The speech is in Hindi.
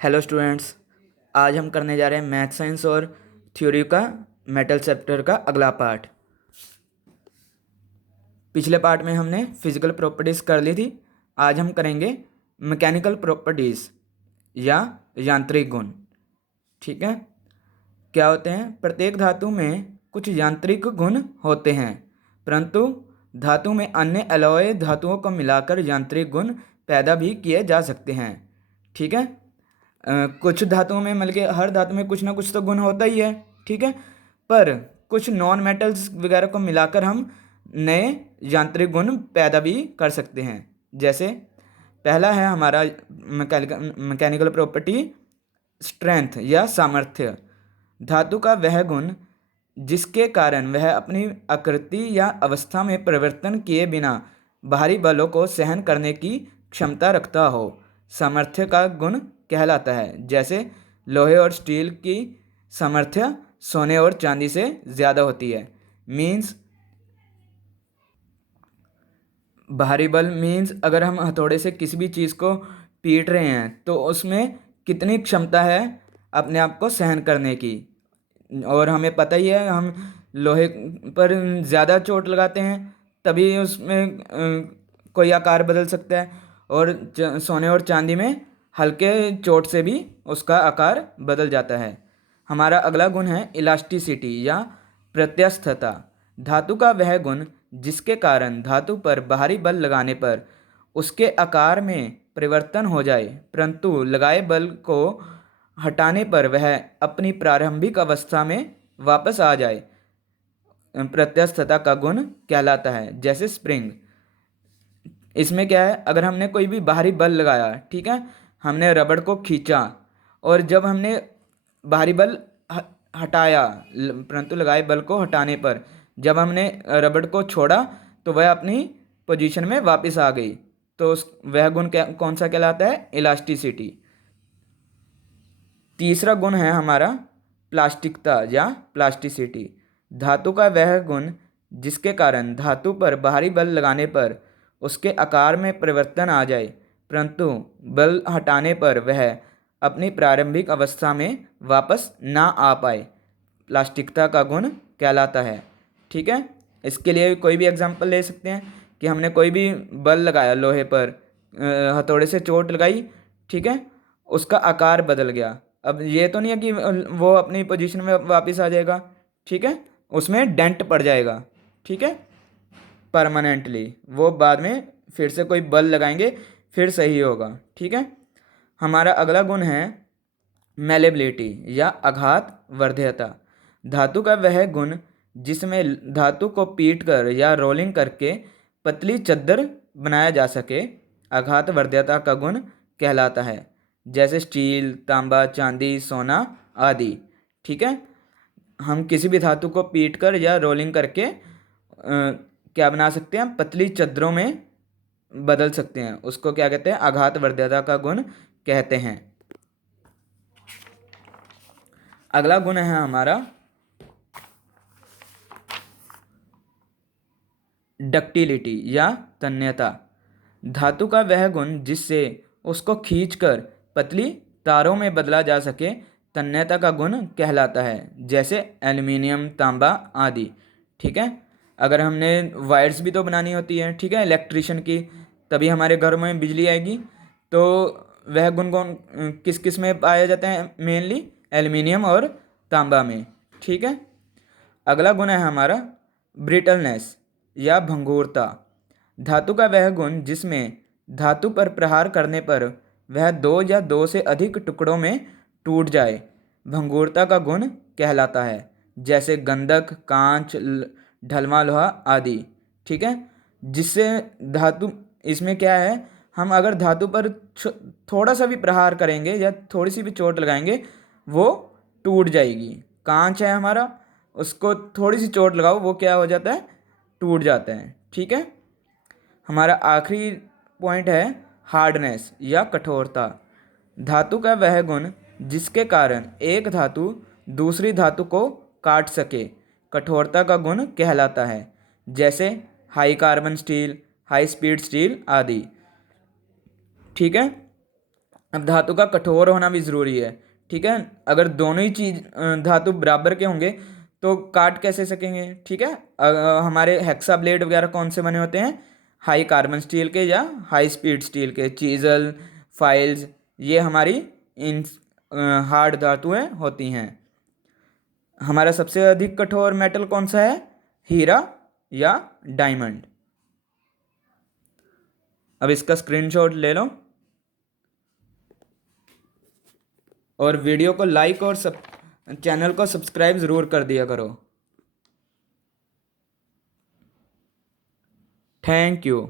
Hello students. आज हम करने जा रहे हैं मैथ साइंस और थ्योरी का मेटल चैप्टर का अगला पार्ट। पिछले पार्ट में हमने फिजिकल प्रॉपर्टीज़ कर ली थी। आज हम करेंगे मैकेनिकल प्रॉपर्टीज़ या यांत्रिक गुण। ठीक है। क्या होते हैं? प्रत्येक धातु में कुछ यांत्रिक गुण होते हैं, परंतु धातु में अन्य अलॉय धातुओं को मिलाकर यांत्रिक गुण पैदा भी किए जा सकते हैं। ठीक है। कुछ धातुओं में मतलब कि हर धातु में कुछ ना कुछ तो गुण होता ही है। ठीक है। पर कुछ नॉन मेटल्स वगैरह को मिलाकर हम नए यांत्रिक गुण पैदा भी कर सकते हैं। जैसे पहला है हमारा मैकेनिकल प्रॉपर्टी स्ट्रेंथ या सामर्थ्य। धातु का वह गुण जिसके कारण वह अपनी आकृति या अवस्था में परिवर्तन किए बिना बाहरी बलों को सहन करने की क्षमता रखता हो, सामर्थ्य का गुण कहलाता है। जैसे लोहे और स्टील की सामर्थ्य सोने और चांदी से ज़्यादा होती है। मीन्स बाहरी बल मीन्स अगर हम हथौड़े से किसी भी चीज़ को पीट रहे हैं तो उसमें कितनी क्षमता है अपने आप को सहन करने की। और हमें पता ही है, हम लोहे पर ज़्यादा चोट लगाते हैं तभी उसमें कोई आकार बदल सकता है, और सोने और चांदी में हल्के चोट से भी उसका आकार बदल जाता है। हमारा अगला गुण है इलास्टिसिटी या प्रत्यास्थता। धातु का वह गुण जिसके कारण धातु पर बाहरी बल लगाने पर उसके आकार में परिवर्तन हो जाए, परंतु लगाए बल को हटाने पर वह अपनी प्रारंभिक अवस्था में वापस आ जाए, प्रत्यास्थता का गुण कहलाता है। जैसे स्प्रिंग। इसमें क्या है, अगर हमने कोई भी बाहरी बल लगाया, ठीक है, हमने रबड़ को खींचा और जब हमने बाहरी बल हटाया, परंतु लगाए बल को हटाने पर जब हमने रबड़ को छोड़ा तो वह अपनी पोजीशन में वापस आ गई, तो वह गुण कौन सा कहलाता है? इलास्टिसिटी। तीसरा गुण है हमारा प्लास्टिकता या प्लास्टिसिटी। धातु का वह गुण जिसके कारण धातु पर बाहरी बल लगाने पर उसके आकार में परिवर्तन आ जाए, परंतु बल हटाने पर वह अपनी प्रारंभिक अवस्था में वापस ना आ पाए, प्लास्टिकता का गुण कहलाता है। ठीक है। इसके लिए कोई भी एग्जांपल ले सकते हैं कि हमने कोई भी बल लगाया लोहे पर, हथौड़े से चोट लगाई, ठीक है, उसका आकार बदल गया। अब ये तो नहीं है कि वो अपनी पोजीशन में वापस आ जाएगा, ठीक है, उसमें डेंट पड़ जाएगा, ठीक है, परमानेंटली। वो बाद में फिर से कोई बल लगाएंगे फिर सही होगा। ठीक है। हमारा अगला गुण है मेलेबिलिटी या आघात वर्ध्यता। धातु का वह गुण जिसमें धातु को पीट कर या रोलिंग करके पतली चद्दर बनाया जा सके, आघात वर्ध्यता का गुण कहलाता है। जैसे स्टील, तांबा, चांदी, सोना आदि। ठीक है। हम किसी भी धातु को पीट कर या रोलिंग करके क्या बना सकते हैं? पतली चद्दरों में बदल सकते हैं। उसको क्या कहते हैं? आघात वर्ध्यता का गुण कहते हैं। अगला गुण है हमारा डक्टिलिटी या तन्यता। धातु का वह गुण जिससे उसको खींचकर पतली तारों में बदला जा सके, तन्यता का गुण कहलाता है। जैसे एल्युमिनियम, तांबा आदि। ठीक है। अगर हमने वायर्स भी तो बनानी होती है, ठीक है, इलेक्ट्रिशियन की, तभी हमारे घर में बिजली आएगी, तो वह गुण कौन किस किस में पाया जाता है? मेनली एल्युमिनियम और तांबा में। ठीक है। अगला गुण है हमारा ब्रिटलनेस या भंगुरता। धातु का वह गुण जिसमें धातु पर प्रहार करने पर वह दो या दो से अधिक टुकड़ों में टूट जाए, भंगुरता का गुण कहलाता है। जैसे गंधक, कांच, ढलवा लोहा आदि। ठीक है। जिससे धातु, इसमें क्या है, हम अगर धातु पर थोड़ा सा भी प्रहार करेंगे या थोड़ी सी भी चोट लगाएंगे वो टूट जाएगी। कांच है हमारा, उसको थोड़ी सी चोट लगाओ वो क्या हो जाता है? टूट जाता है। ठीक है। हमारा आखिरी पॉइंट है हार्डनेस या कठोरता। धातु का वह गुण जिसके कारण एक धातु दूसरी धातु को काट सके, कठोरता का गुण कहलाता है। जैसे high carbon steel, high speed steel आदि। ठीक है। अब धातु का कठोर होना भी ज़रूरी है। ठीक है, अगर दोनों ही चीज धातु बराबर के होंगे तो काट कैसे सकेंगे। ठीक है, हमारे हेक्सा ब्लेड वगैरह कौन से बने होते हैं, हाई कार्बन स्टील के या हाई स्पीड स्टील के। चीजल, फाइल्स, ये हमारी इन हार्ड धातुएं होती हैं। हमारा सबसे अधिक कठोर मेटल कौन सा है, हीरा या डायमंड। अब इसका स्क्रीनशॉट ले लो और वीडियो को लाइक और चैनल को सब्सक्राइब ज़रूर कर दिया करो। Thank you.